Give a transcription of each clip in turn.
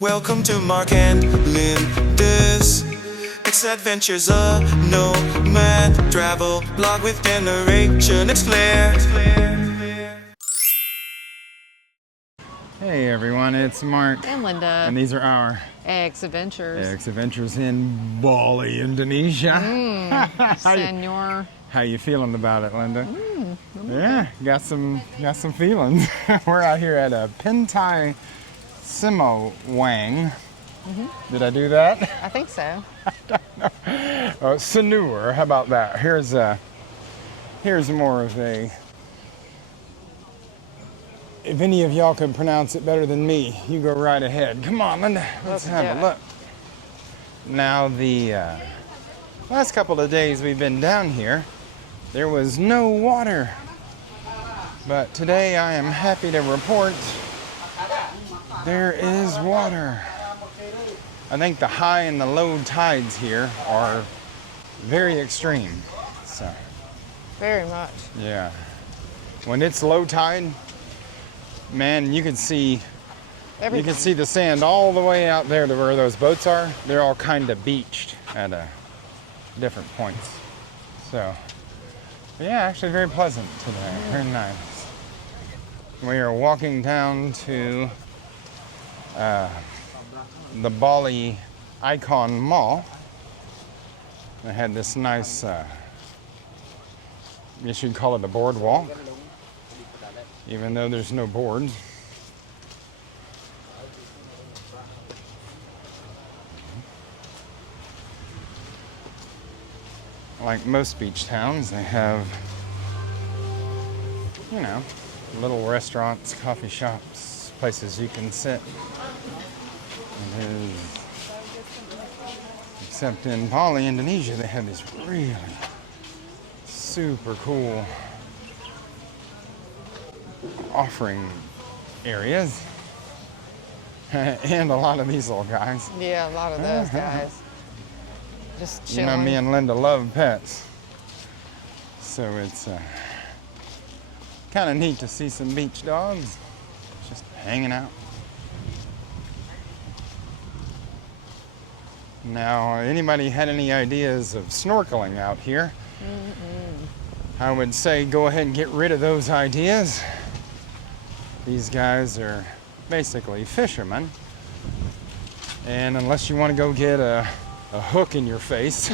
Welcome to Mark and Linda's X-Adventures, a nomad travel blog with generation. It's Claire. Hey everyone, it's Mark and Linda, and these are our X-Adventures in Bali, Indonesia. Sanur. How you feeling about it, Linda? Yeah, got some feelings. We're out here at a Pantai Semawang. Did I do that? I think so. Sanur, how about that? Here's more of a. If any of y'all can pronounce it better than me, you go right ahead. Come on, Linda, let's have a look. Now, the last couple of days we've been down here, there was no water. But today I am happy to report there is water. I think the high and the low tides here are very extreme. So, Very much. yeah. When it's low tide, man, you can see the sand all the way out there to where those boats are. They're all kind of beached at different points. So, yeah, actually very pleasant today. Very nice. We are walking down to the Bali Icon Mall. They had this nice, I guess you'd call it a boardwalk, even though there's no boards. Like most beach towns, they have, you know, little restaurants, coffee shops, places you can sit. Except in Bali, Indonesia, they have these really super cool offering areas. And a lot of these little guys. Yeah, a lot of those guys. Just chilling. You know, me and Linda love pets. So it's kind of neat to see some beach dogs just hanging out. Now, anybody had any ideas of snorkeling out here? I would say go ahead and get rid of those ideas. These guys are basically fishermen. And unless you want to go get a hook in your face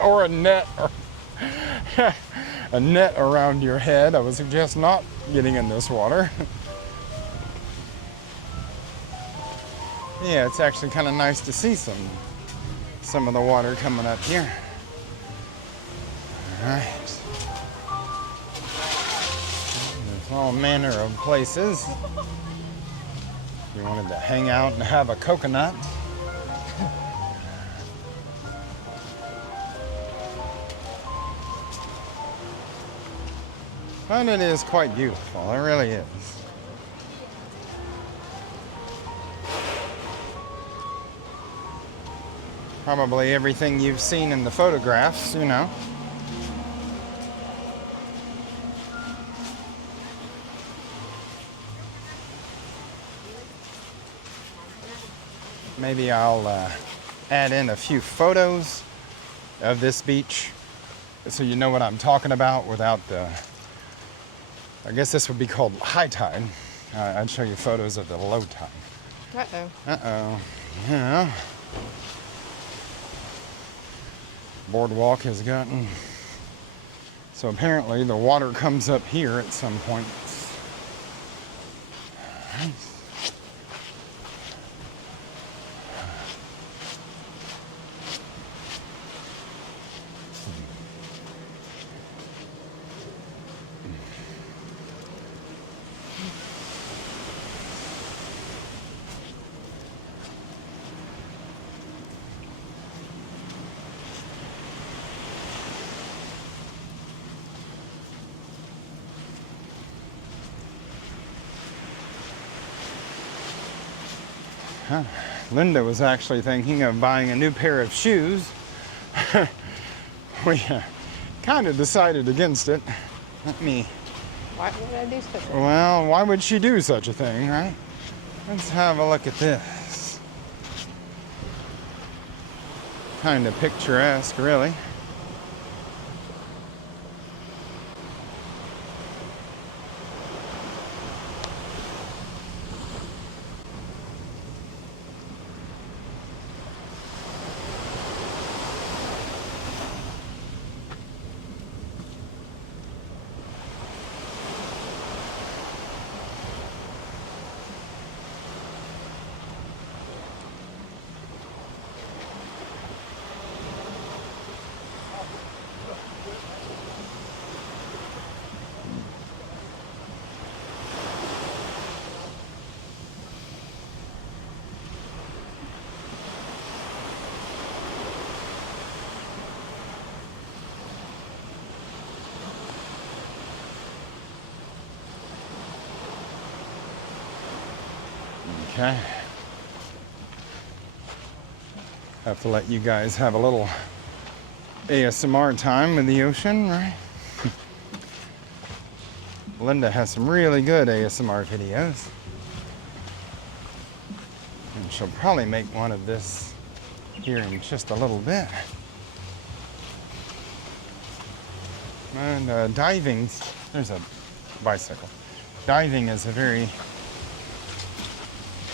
or a net around your head, I would suggest not getting in this water. Yeah, it's actually kind of nice to see some of the water coming up here. All right. There's all manner of places. If you wanted to hang out and have a coconut. But it is quite beautiful, it really is. Probably everything you've seen in the photographs, you know. Maybe I'll add in a few photos of this beach so you know what I'm talking about without the, I guess this would be called high tide. I'd show you photos of the low tide. Uh-oh. Yeah. Boardwalk has gotten, so apparently the water comes up here at some point. Linda was actually thinking of buying a new pair of shoes. We kind of decided against it. Let me Why would I do such a thing? Well, why would she do such a thing, right? Let's have a look at this. Kind of picturesque, really. Okay. Have to let you guys have a little ASMR time with the ocean, right? Linda has some really good ASMR videos. And she'll probably make one of this here in just a little bit. And diving, there's a bicycle. Diving is a very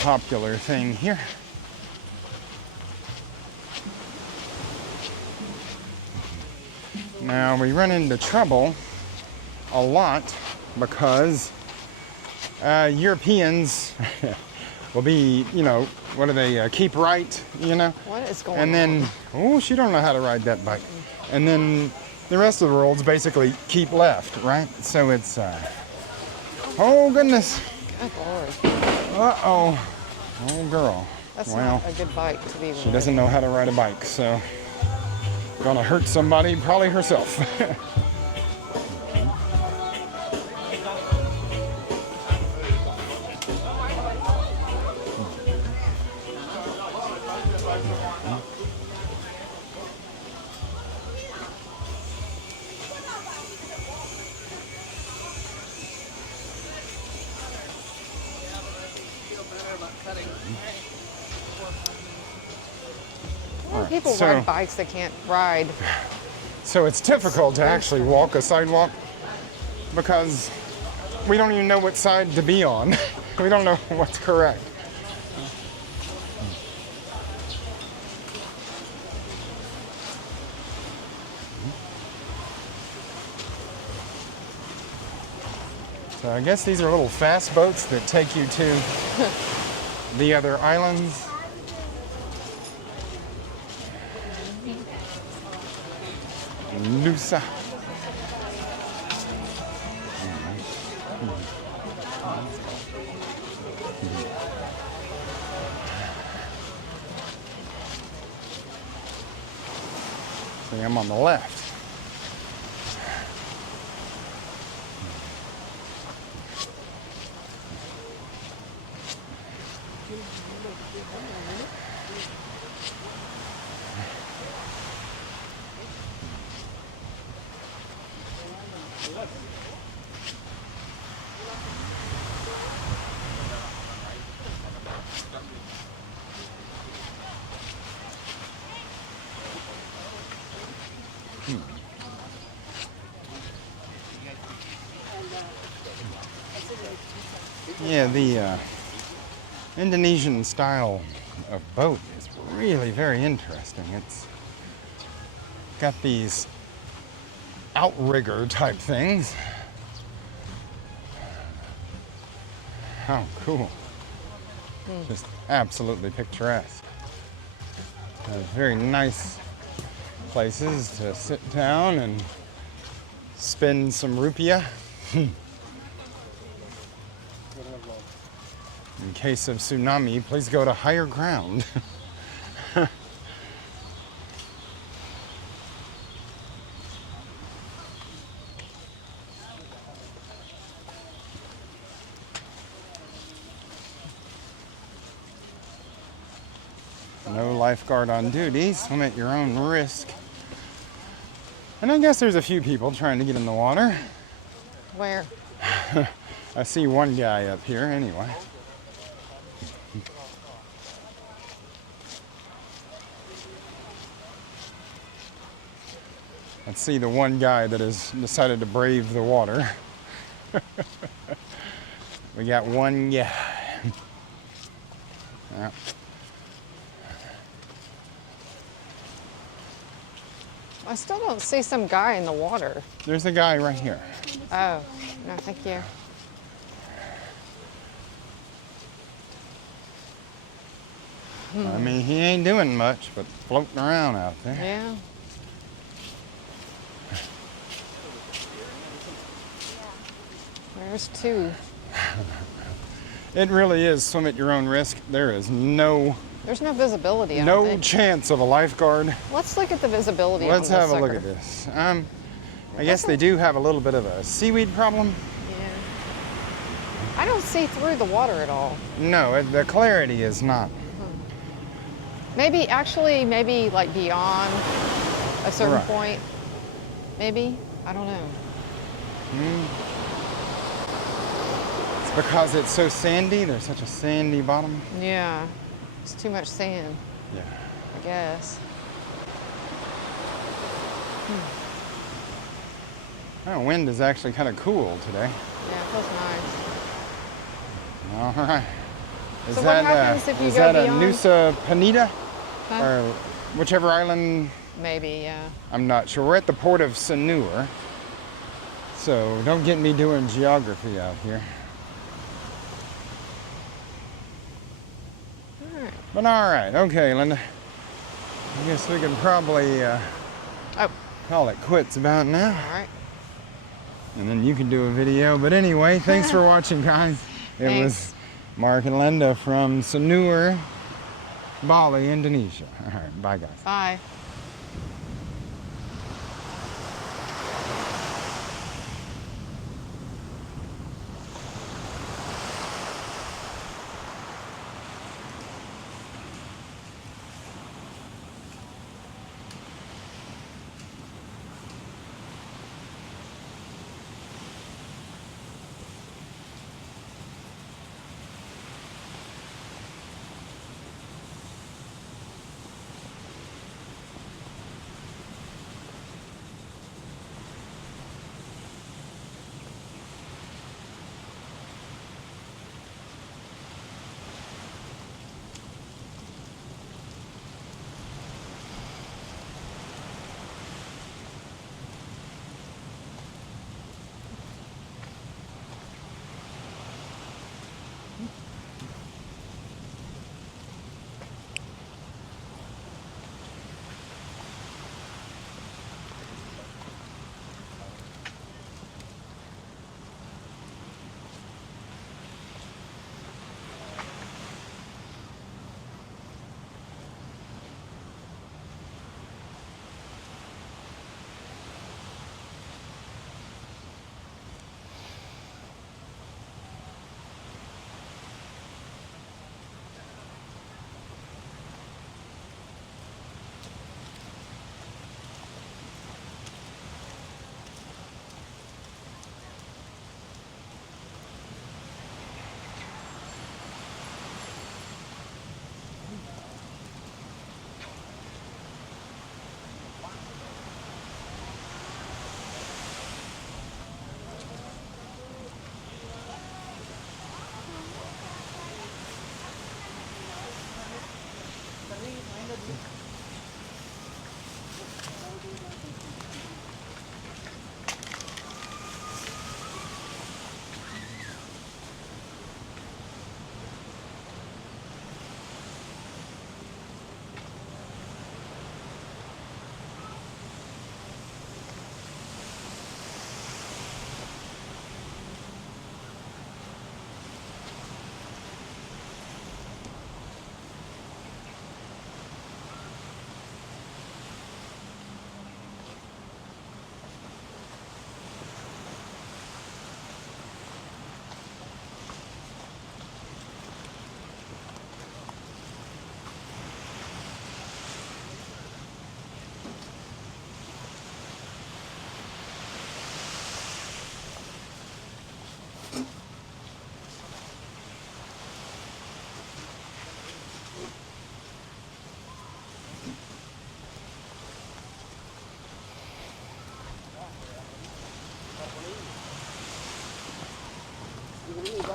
popular thing here. Now we run into trouble a lot because Europeans will be, you know, what do they keep right, you know? What is going on? And then, oh, she don't know how to ride that bike. And then the rest of the world's basically keep left, right? So it's, oh goodness. Good Lord. Uh-oh. Oh, girl. That's Well, not a good bike to be she doesn't know how to ride a bike, so gonna hurt somebody, probably herself. People So- ride bikes they can't ride. So it's difficult to actually walk a sidewalk because we don't even know what side to be on. We don't know what's correct. So I guess these are little fast boats that take you to the other islands. Nusa. See, I'm on the left. Yeah, the Indonesian style of boat is really very interesting. It's got these outrigger type things. How cool. Just absolutely picturesque. Very nice places to sit down and spend some rupiah. In case of tsunami, please go to higher ground. No lifeguard on duty, swim at your own risk. And I guess there's a few people trying to get in the water. Where? I see one guy up here anyway. Let's see the one guy that has decided to brave the water. We got one guy. Yeah. I still don't see some guy in the water. There's a guy right here. Oh, no, thank you. I mean, he ain't doing much, but floating around out there. Yeah. There's two. It really is swim at your own risk. There is no There's no visibility, I don't think. chance of a lifeguard. Let's look at the visibility Let's on this have a look sucker. at this. I guess they do have a little bit of a seaweed problem. Yeah. I don't see through the water at all. No, the clarity is not. Maybe, actually, maybe like beyond a certain Right. point. Maybe? I don't know. It's because it's so sandy. There's such a sandy bottom. Yeah. It's too much sand, Yeah. I guess. Oh, wind is actually kind of cool today. Yeah, it feels nice. All right. Is So what happens if you is go that beyond? a Nusa Penida? Huh? Or whichever island? Maybe, yeah. I'm not sure. We're at the port of Sanur. So don't get me doing geography out here. All right. But all right. Okay, Linda. I guess we can probably Oh, call it quits about now. all right. And then you can do a video. But anyway, thanks for watching, guys. It Thanks. was Mark and Linda from Sanur, Bali, Indonesia. All right, bye, guys. Bye.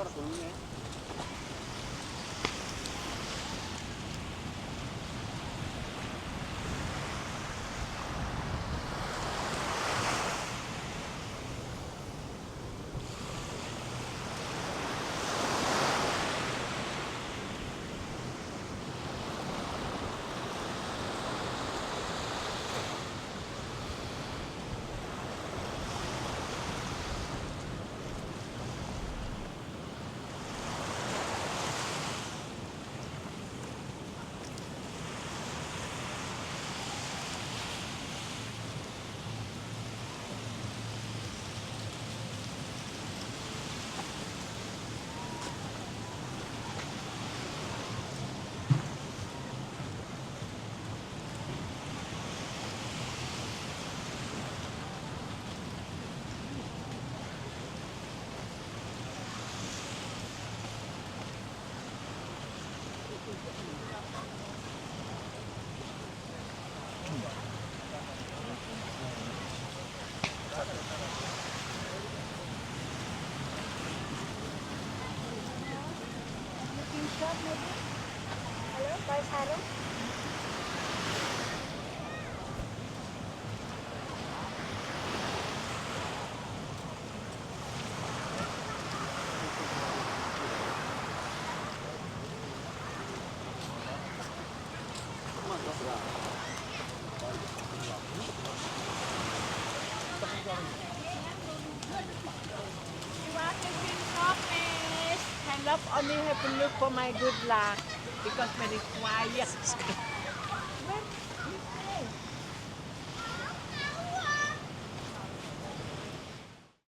Stand up only have to look for my good luck because very quiet.